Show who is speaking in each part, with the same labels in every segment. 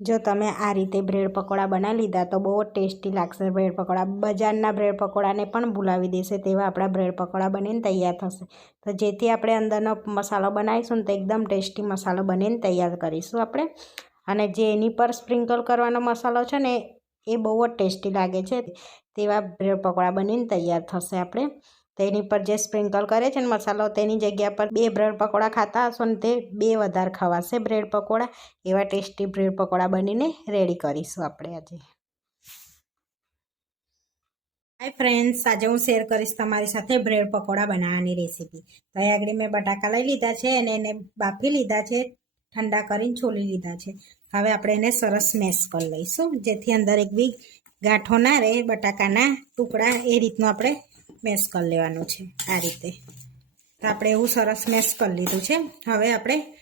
Speaker 1: જો તમે આ રીતે બ્રેડ પકોડા બનાવી લીધા તો બહુ ટેસ્ટી લાગશે. બ્રેડ પકોડા બજારના બ્રેડ પકોડાને પણ ભૂલાવી દેશે તેવા આપણા બ્રેડ પકોડા બનીને તૈયાર થશે. તો જેથી આપણે અંદરનો મસાલો બનાવીશું ને તો એકદમ ટેસ્ટી મસાલો બનીને તૈયાર કરીશું આપણે. અને જે એની પર સ્પ્રિંકલ કરવાનો મસાલો છે ને એ બહુ જ ટેસ્ટી લાગે છે. તેવા બ્રેડ પકોડા બનીને તૈયાર થશે આપણે. તો એની પર જે સ્પ્રિંકલ કરે છે ને મસાલો તેની જગ્યા પર બે બ્રેડ પકોડા ખાતા હશો ને તે બે વધારે ખવાશે બ્રેડ પકોડા. એવા ટેસ્ટી બ્રેડ પકોડા બનીને રેડી કરીશું આપણે આજે. હાય ફ્રેન્ડ્સ આજે હું શેર કરીશ તમારી સાથે બ્રેડ પકોડા બનાવવાની રેસીપી તો આગળ મેં બટાકા લઈ લીધા છે અને એને બાફી લીધા છે, ઠંડા કરીને છોલી લીધા છે. હવે આપણે એને સરસ મેશ કરી લઈશું, જેથી અંદર એક બી ગાંઠો ના રહે, બટાકાના ટુકડા એ રીતનું આપણે મેશ કરી લેવાનું છે આ રીતે. તો આપણે એવું સરસ મેશ કરી લીધું છે. હવે આપણે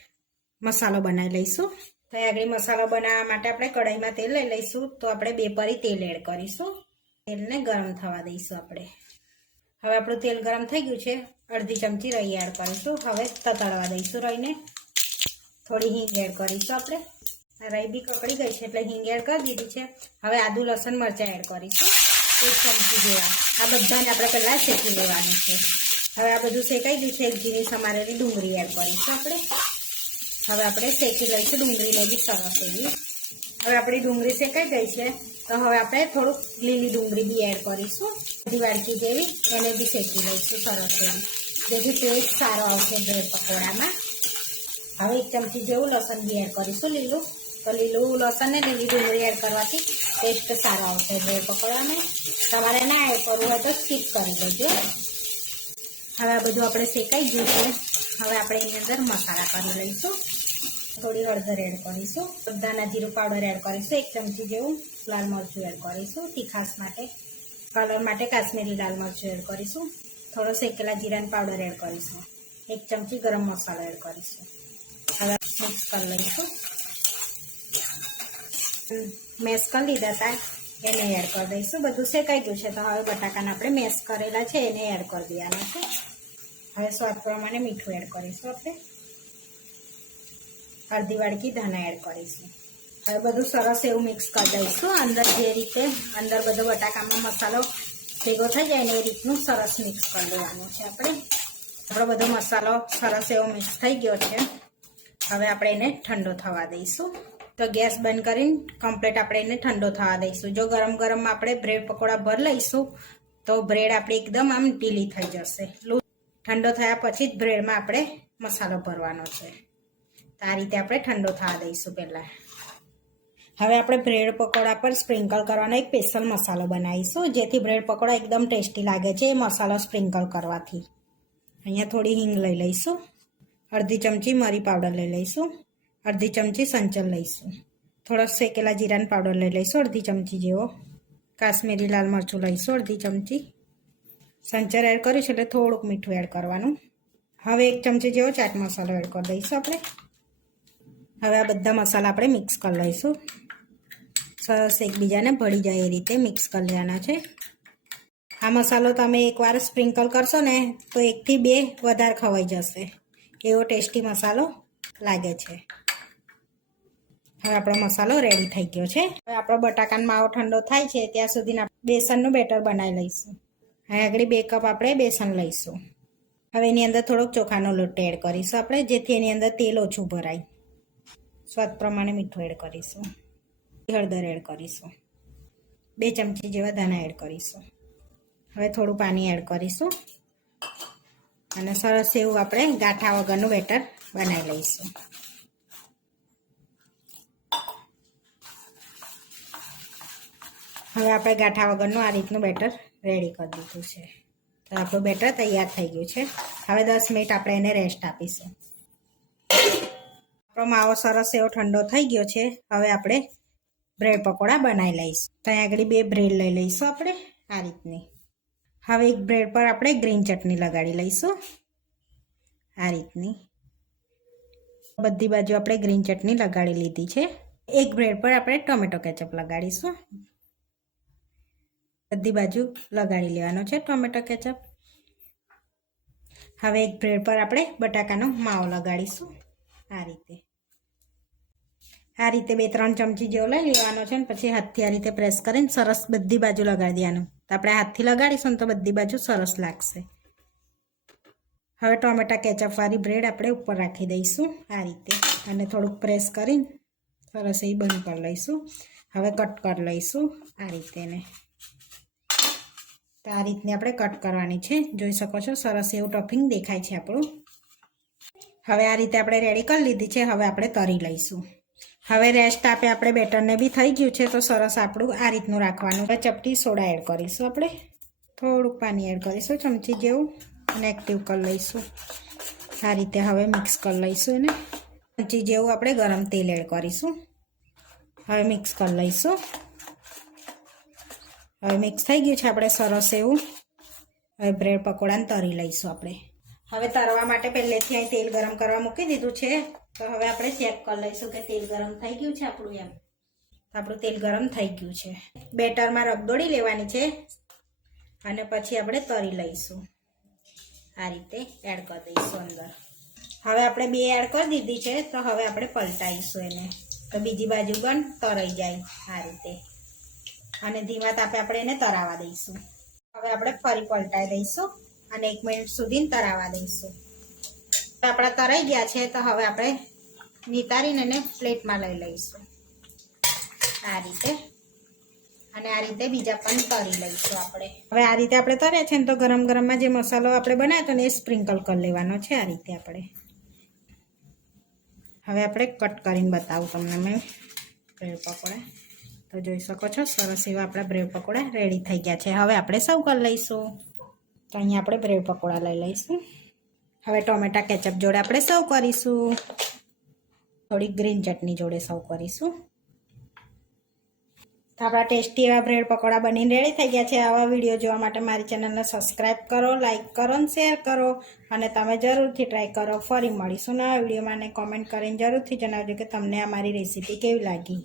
Speaker 1: મસાલો બનાવી લઈશું. તો આગળ મસાલો બનાવવા માટે આપણે કઢાઈમાં તેલ લઈ લઈશું. તો આપણે બે પરી તેલ એડ કરીશું. તેલને ગરમ થવા દઈશું આપણે. હવે આપણું તેલ ગરમ થઈ ગયું છે. અડધી ચમચી રહી એડ કરીશું. હવે તતડવા દઈશું રહીને. થોડી હિંગ એડ કરીશું આપણે. રાઈ બી કકડી ગઈ છે એટલે હિંગ એડ કરી દીધી છે. હવે આદુ, લસણ, મરચાં એડ કરીશું. એક ચમચી જેવા આ બધાને આપણે પહેલાં શેકી લેવાનું છે. હવે આ બધું શેકાઈ ગયું છે. એક સમારેલી ડુંગળી એડ કરીશું આપણે. હવે આપણે શેકી લઈશું ડુંગળીને બી સરસ એવી. હવે આપણી ડુંગળી શેકાઈ ગઈ છે. તો હવે આપણે થોડુંક લીલી ડુંગળી બી એડ કરીશું. બધી વાડકી જેવી એને બી શેકી લઈશું સરસ એવી. જેથી ટેસ્ટ સારો આવશે બ્રેડ પકોડામાં. હવે એક ચમચી જેવું લસણ બી એડ કરીશું લીલું. તો લીલું લસણ ને લીલી ડુંગળી એડ કરવાથી ટેસ્ટ સારો આવશે. બે પકોડાને તમારે ના એડ કરવું હોય તો સ્કીપ કરી લેજો. હવે આ બધું આપણે શેકાઈ ગયું છે. હવે આપણે એની અંદર મસાલા કરી લઈશું. થોડી હળદર એડ કરીશું. બધાના જીરું પાવડર એડ કરીશું. એક ચમચી જેવું લાલ મરચું એડ કરીશું. તીખાસ માટે, કલર માટે કાશ્મીરી લાલ મરચું એડ કરીશું. થોડો શેકેલા જીરાનો પાવડર એડ કરીશું. એક ચમચી ગરમ મસાલો એડ કરીશું. હવે મિક્સ કરી લઈશું. મેશ કરી લીધા હતા. એને એડ કરી દઈશું. બધું શેકાઈ ગયું છે. તો હવે બટાકાને આપણે મેશ કરેલા છે. એને એડ કરી દેવાના છે. હવે સ્વાદ પ્રમાણે મીઠું એડ કરીશું આપણે. અડધી વાડકી ધાણા એડ કરીશું. હવે બધું સરસ એવું મિક્સ કરી દઈશું. અંદર જે રીતે, અંદર બધો બટાકામાં મસાલો ભેગો થઈ જાય એ રીતનું સરસ મિક્સ કરી દેવાનું છે આપણે. આપણો બધો મસાલો સરસ એવો મિક્સ થઈ ગયો છે. હવે આપણે એને ઠંડો થવા દઈશું. તો ગેસ બંધ કરીને કમ્પ્લીટ આપણે એને ઠંડો થવા દઈશું. જો ગરમ ગરમ આપણે બ્રેડ પકોડા ભર લઈશું, તો બ્રેડ આપણે એકદમ આમ ઢીલી થઈ જશે. ઠંડો થયા પછી જ બ્રેડમાં આપણે મસાલો ભરવાનો છે. તો આ રીતે આપણે ઠંડો થવા દઈશું પહેલાં. હવે આપણે બ્રેડ પકોડા પર સ્પ્રિંકલ કરવાનો એક સ્પેશિયલ મસાલો બનાવીશું, જેથી બ્રેડ પકોડા એકદમ ટેસ્ટી લાગે છે એ મસાલો સ્પ્રિંકલ કરવાથી. અહીંયા થોડી હિંગ લઈ લઈશું. અડધી ચમચી મરી પાવડર લઈ લઈશું. અડધી ચમચી સંચલ લઈશું. થોડો શેકેલા જીરાનો પાવડર લઈ લઈશું, અડધી ચમચી જેવો. કાશ્મીરી લાલ મરચું લઈશું, અડધી ચમચી. સંચર એડ કરીશું એટલે થોડુંક મીઠું એડ કરવાનું. હવે એક ચમચી જેવો ચાટ મસાલો એડ કરી દઈશું આપણે. હવે આ બધા મસાલા આપણે મિક્સ કરી લઈશું. સરસ એકબીજાને ભળી જાય એ રીતે મિક્સ કરી લેવાના છે. આ મસાલો તમે એકવાર સ્પ્રિંકલ કરશો ને, તો એકથી બે વધારે ખવાઈ જશે. એવો ટેસ્ટી મસાલો લાગે છે. હવે આપણો મસાલો રેડી થઈ ગયો છે. હવે આપણો બટાકાનો માવો ઠંડો થાય છે ત્યાં સુધી બેસનનું બેટર બનાવી લઈશું. હવે આગળ બે કપ આપણે બેસન લઈશું. હવે એની અંદર થોડોક ચોખાનો લોટ એડ કરીશું આપણે, જેથી એની અંદર તેલ ઓછું ભરાય. સ્વાદ પ્રમાણે મીઠું એડ કરીશું. હળદર એડ કરીશું. બે ચમચી જેવા ધાણા એડ કરીશું. હવે થોડું પાણી એડ કરીશું. અને સરસ એવું આપણે ગાંઠા વગરનું બેટર બનાવી લઈશું. હવે આપણે ગાંઠા વગરનું આ રીતનું બેટર રેડી કરી દીધું છે. તો આપણું બેટર તૈયાર થઈ ગયું છે. હવે દસ મિનિટ આપણે એને રેસ્ટ આપીશું. આપણો માવો સરસ એવો ઠંડો થઈ ગયો છે. હવે આપણે બ્રેડ પકોડા બનાવી લઈશું. ત્યાં આગળ બે બ્રેડ લઈ લઈશું આપણે આ રીતની. હવે એક બ્રેડ પર આપણે ગ્રીન ચટણી લગાડી લઈશું. આ રીતની. બધી બાજુ આપણે ગ્રીન ચટણી લગાડી લીધી છે. એક બ્રેડ પર આપણે ટોમેટો કેચઅપ લગાડીશું. બધી બાજુ લગાડી લેવાનો છે ટોમેટો કેચઅપ. હવે એક બ્રેડ પર આપણે બટાકાનો માવો લગાડીશું. આ રીતે. આ રીતે બે ત્રણ ચમચી જેવો લઈ લેવાનો છે ને પછી હાથથી આ રીતે પ્રેસ કરીને સરસ બધી બાજુ લગાડી દેવાનું. તો આપણે હાથથી લગાડીશું ને તો બધી બાજુ સરસ લાગશે. હવે ટોમેટા કેચઅપવાળી બ્રેડ આપણે ઉપર રાખી દઈશું આ રીતે. અને થોડુંક પ્રેસ કરીને સરસ એ બંધ કરી લઈશું. હવે કટ કરી લઈશું આ રીતે ને તો આ રીતની આપણે કટ કરવાની છે. જોઈ શકો છો, સરસ એવું ટફિંગ દેખાય છે આપણું. હવે આ રીતે આપણે રેડી કરી લીધી છે. હવે આપણે તરી લઈશું. હવે રેસ્ટ આપે આપણે બેટરને બી થઈ ગયું છે, તો સરસ આપણું આ રીતનું રાખવાનું. હવે ચપટી સોડા એડ કરીશું આપણે. થોડુંક પાણી એડ કરીશું, ચમચી જેવું, અને એક્ટિવ કરી લઈશું. આ રીતે હવે મિક્સ કરી લઈશું એને. ચમચી જેવું આપણે ગરમ તેલ એડ કરીશું. હવે મિક્સ કરી લઈશું. હવે મિક્સ થઈ ગયું છે આપણે સરસ એવું. હવે બ્રેડ પકોડાને તરી લઈશું આપણે. હવે તરવા માટે પહેલેથી અહીં તેલ ગરમ કરવા મૂકી દીધું છે. તો હવે આપણે ચેક કરી લઈશું કે તેલ ગરમ થઈ ગયું છે આપણું એમ. આપણું તેલ ગરમ થઈ ગયું છે. બેટરમાં રગદોડી લેવાની છે. અને પછી આપણે તરી લઈશું. આ રીતે એડ કરી દઈશું અંદર. હવે આપણે બે એડ કરી દીધી છે. તો હવે આપણે પલટાવીશું એને. તો બીજી બાજુ પણ તરાઈ જાય આ રીતે. અને ધીમા તાપે આપણે એને તરાવા દઈશું. હવે આપણે ફરી પલટાઈ દઈશું અને એક મિનિટ સુધી તરાવા દઈશું. આપણા તરાઈ ગયા છે, તો હવે આપણે નિતારીને એને પ્લેટમાં લઈ લઈશું. આ રીતે. અને આ રીતે બીજા પણ તરી લઈશું આપણે. હવે આ રીતે આપણે તર્યા છે ને, તો ગરમ ગરમમાં જે મસાલો આપણે બનાવ્યો હતો ને એ સ્પ્રિંકલ કરી લેવાનો છે આ રીતે આપણે. હવે આપણે કટ કરીને બતાવું તમને મેં. બ્રેડ પકોડા. તો જોઈ શકો છો, સરસ એવા આપણા બ્રેડ પકોડા રેડી થઈ ગયા છે. હવે આપણે સૌ કરી લઈશું. તો અહીંયા આપણે બ્રેડ પકોડા લઈ લઈશું. હવે ટોમેટા કેચઅપ જોડે આપણે સર્વ કરીશું. થોડી ગ્રીન ચટણી જોડે સર્વ કરીશું. તો આપણા ટેસ્ટી એવા બ્રેડ પકોડા બનીને રેડી થઈ ગયા છે. આવા વીડિયો જોવા માટે મારી ચેનલને સબસ્ક્રાઈબ કરો લાઇક કરો અને શેર કરો. અને તમે જરૂરથી ટ્રાય કરો. ફરી મળીશું નવા વિડીયોમાં અને કોમેન્ટ કરીને જરૂરથી જણાવજો કે તમને આ મારી રેસીપી કેવી લાગી.